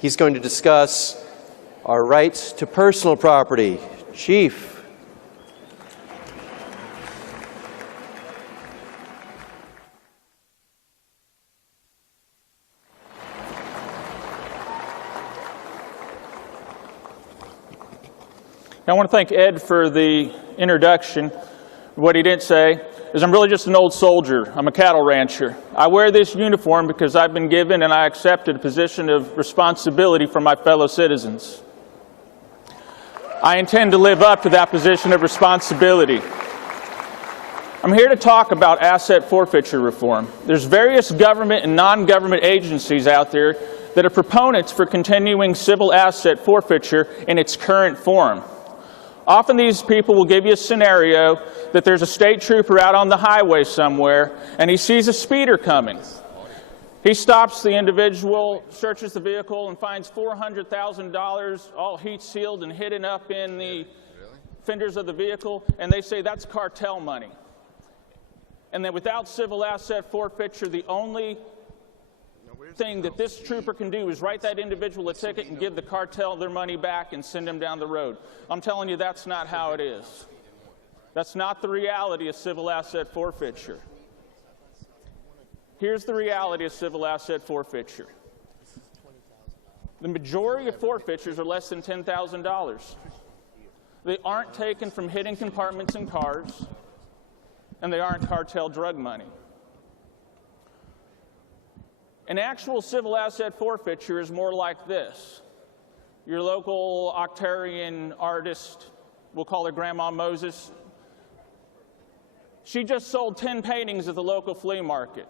He's going to discuss our rights to personal property. Chief. I want to thank Ed for the introduction. What he didn't say is I'm really just an old soldier. I'm a cattle rancher. I wear this uniform because I've been given and I accepted a position of responsibility for my fellow citizens. I intend to live up to that position of responsibility. I'm here to talk about asset forfeiture reform. There's various government and non-government agencies out there that are proponents for continuing civil asset forfeiture in its current form. Often these people will give you a scenario that there's a state trooper out on the highway somewhere and he sees a speeder coming. He stops the individual, searches the vehicle, and finds $400,000 all heat sealed and hidden up in the fenders of the vehicle, and they say that's cartel money. And then without civil asset forfeiture, the only thing that this trooper can do is write that individual a ticket and give the cartel their money back and send them down the road. I'm telling you, that's not how it is. That's not the reality of civil asset forfeiture. Here's the reality of civil asset forfeiture. The majority of forfeitures are less than $10,000. They aren't taken from hidden compartments in cars, and they aren't cartel drug money. An actual civil asset forfeiture is more like this. Your local octarian artist, we'll call her Grandma Moses, she just sold 10 paintings at the local flea market.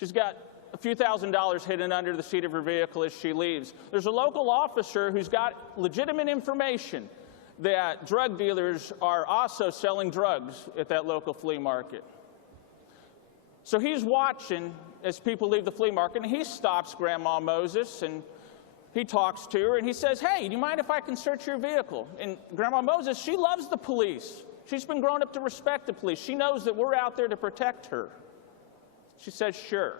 She's got a few $1,000s hidden under the seat of her vehicle as she leaves. There's a local officer who's got legitimate information that drug dealers are also selling drugs at that local flea market. So he's watching as people leave the flea market, and he stops Grandma Moses, and he talks to her, and he says, "Hey, do you mind if I can search your vehicle?" And Grandma Moses, she loves the police. She's been grown up to respect the police. She knows that we're out there to protect her. She says, "Sure."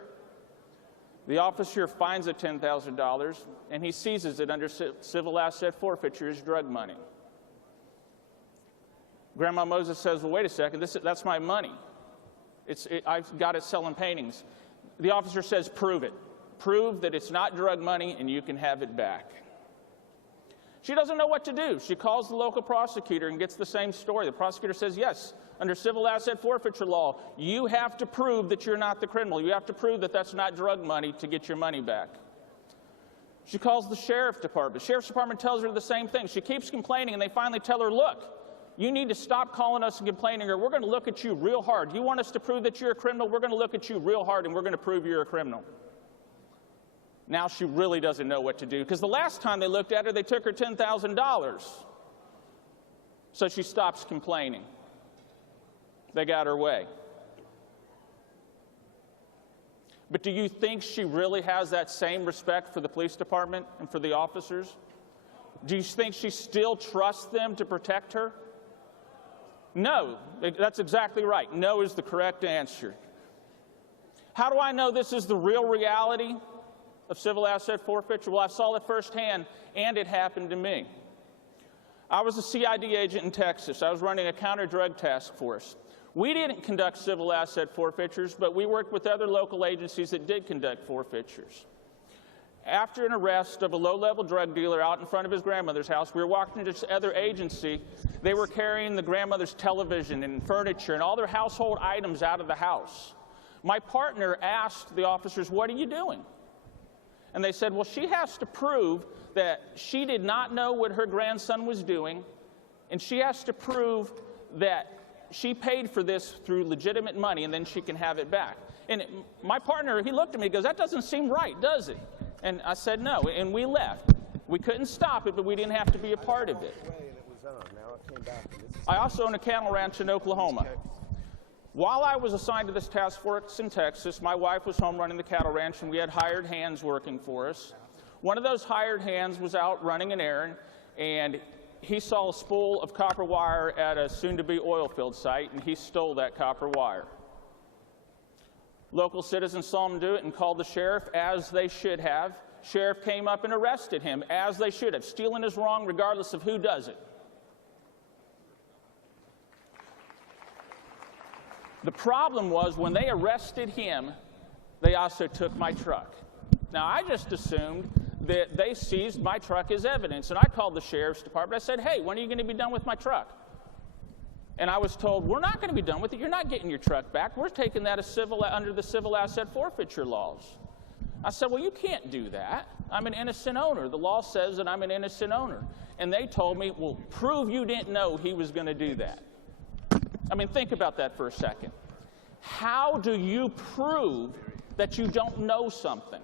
The officer finds the $10,000, and he seizes it under civil asset forfeiture as drug money. Grandma Moses says, "Well, wait a second, that's my money. I've got it selling paintings." The officer says, "Prove it. Prove that it's not drug money and you can have it back." She doesn't know what to do. She calls the local prosecutor and gets the same story. The prosecutor says, "Yes, under civil asset forfeiture law, you have to prove that you're not the criminal. You have to prove that that's not drug money to get your money back." She calls the sheriff's department. The sheriff's department tells her the same thing. She keeps complaining, and they finally tell her, "Look, you need to stop calling us and complaining, or we're going to look at you real hard. You want us to prove that you're a criminal? We're going to look at you real hard, and we're going to prove you're a criminal." Now she really doesn't know what to do, because the last time they looked at her, they took her $10,000. So she stops complaining. They got her way. But do you think she really has that same respect for the police department and for the officers? Do you think she still trusts them to protect her? No, that's exactly right. No is the correct answer. How do I know this is the real reality of civil asset forfeiture? Well, I saw it firsthand, and it happened to me. I was a CID agent in Texas. I was running a counter-drug task force. We didn't conduct civil asset forfeitures, but we worked with other local agencies that did conduct forfeitures. After an arrest of a low-level drug dealer out in front of his grandmother's house, we were walking into this other agency. They were carrying the grandmother's television and furniture and all their household items out of the house. My partner asked the officers, "What are you doing?" And they said, "Well, she has to prove that she did not know what her grandson was doing, and she has to prove that she paid for this through legitimate money, and then she can have it back." And my partner, he looked at me and goes, "That doesn't seem right, does it?" And I said, "No," and we left. We couldn't stop it, but we didn't have to be a part of it. I also own a cattle ranch in Oklahoma. While I was assigned to this task force in Texas, my wife was home running the cattle ranch, and we had hired hands working for us. One of those hired hands was out running an errand, and he saw a spool of copper wire at a soon-to-be oil field site, and he stole that copper wire. Local citizens saw him do it and called the sheriff, as they should have. Sheriff came up and arrested him, as they should have. Stealing is wrong regardless of who does it. The problem was when they arrested him, they also took my truck. Now, I just assumed that they seized my truck as evidence, and I called the sheriff's department. I said, hey, when are you going to be done with my truck? And I was told, we're not going to be done with it. You're not getting your truck back. We're taking that as under the civil asset forfeiture laws. I said, well, you can't do that. I'm an innocent owner. The law says that I'm an innocent owner. And they told me, well, prove you didn't know he was going to do that. I mean, think about that for a second. How do you prove that you don't know something?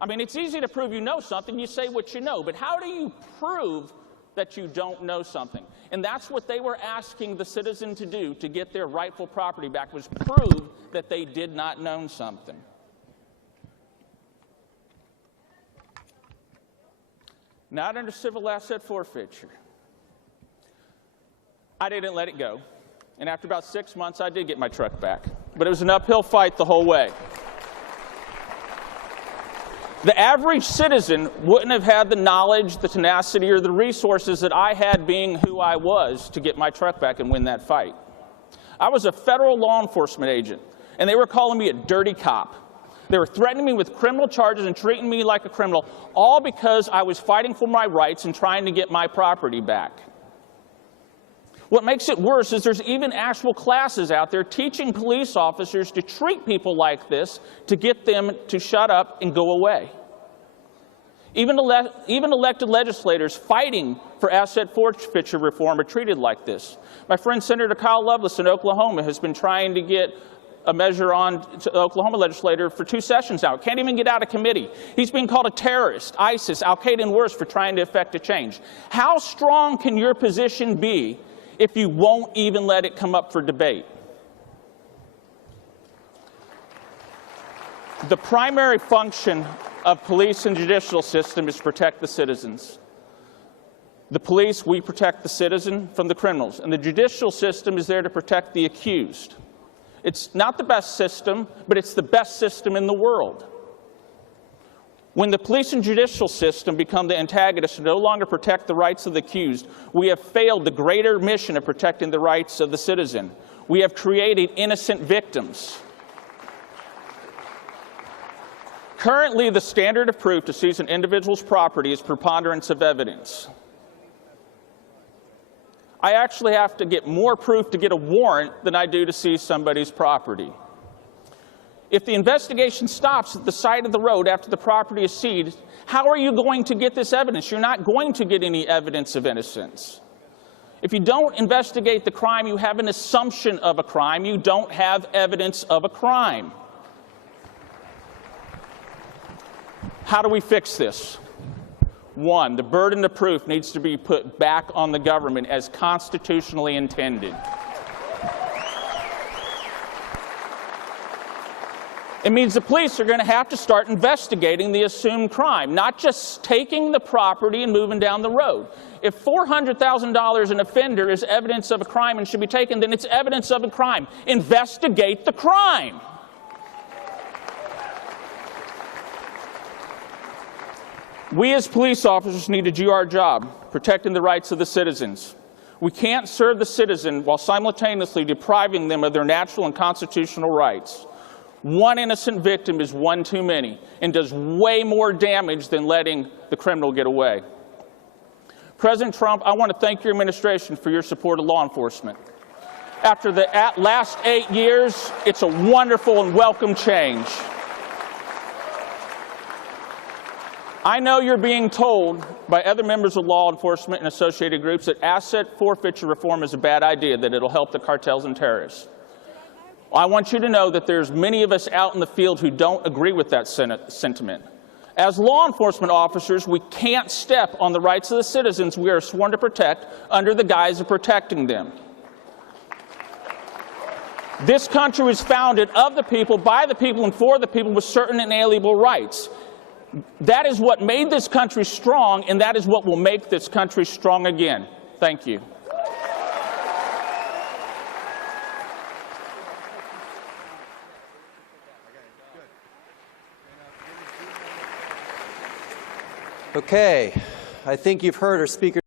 I mean, it's easy to prove you know something. You say what you know. But how do you prove that you don't know something? And that's what they were asking the citizen to do to get their rightful property back, was prove that they did not know something. Not under civil asset forfeiture. I didn't let it go. And after about 6 months, I did get my truck back. But it was an uphill fight the whole way. The average citizen wouldn't have had the knowledge, the tenacity, or the resources that I had, being who I was, to get my truck back and win that fight. I was a federal law enforcement agent, and they were calling me a dirty cop. They were threatening me with criminal charges and treating me like a criminal, all because I was fighting for my rights and trying to get my property back. What makes it worse is there's even actual classes out there teaching police officers to treat people like this to get them to shut up and go away. Even elected legislators fighting for asset forfeiture reform are treated like this. My friend Senator Kyle Loveless in Oklahoma has been trying to get a measure on to the Oklahoma legislator for 2 sessions now. Can't even get out of committee. He's being called a terrorist, ISIS, Al-Qaeda, and worse for trying to effect a change. How strong can your position be if you won't even let it come up for debate? The primary function of police and judicial system is to protect the citizens. The police, we protect the citizen from the criminals, and the judicial system is there to protect the accused. It's not the best system, but it's the best system in the world. When the police and judicial system become the antagonists and no longer protect the rights of the accused, we have failed the greater mission of protecting the rights of the citizen. We have created innocent victims. Currently, the standard of proof to seize an individual's property is preponderance of evidence. I actually have to get more proof to get a warrant than I do to seize somebody's property. If the investigation stops at the side of the road after the property is seized, how are you going to get this evidence? You're not going to get any evidence of innocence. If you don't investigate the crime, you have an assumption of a crime. You don't have evidence of a crime. How do we fix this? 1, the burden of proof needs to be put back on the government as constitutionally intended. It means the police are going to have to start investigating the assumed crime, not just taking the property and moving down the road. If $400,000 an offender is evidence of a crime and should be taken, then it's evidence of a crime. Investigate the crime. We as police officers need to do our job, protecting the rights of the citizens. We can't serve the citizen while simultaneously depriving them of their natural and constitutional rights. One innocent victim is one too many and does way more damage than letting the criminal get away. President Trump, I want to thank your administration for your support of law enforcement. After the last 8 years, it's a wonderful and welcome change. I know you're being told by other members of law enforcement and associated groups that asset forfeiture reform is a bad idea, that it'll help the cartels and terrorists. I want you to know that there's many of us out in the field who don't agree with that sentiment. As law enforcement officers, we can't step on the rights of the citizens we are sworn to protect under the guise of protecting them. This country was founded of the people, by the people, and for the people with certain inalienable rights. That is what made this country strong, and that is what will make this country strong again. Thank you. Okay, I think you've heard our speaker.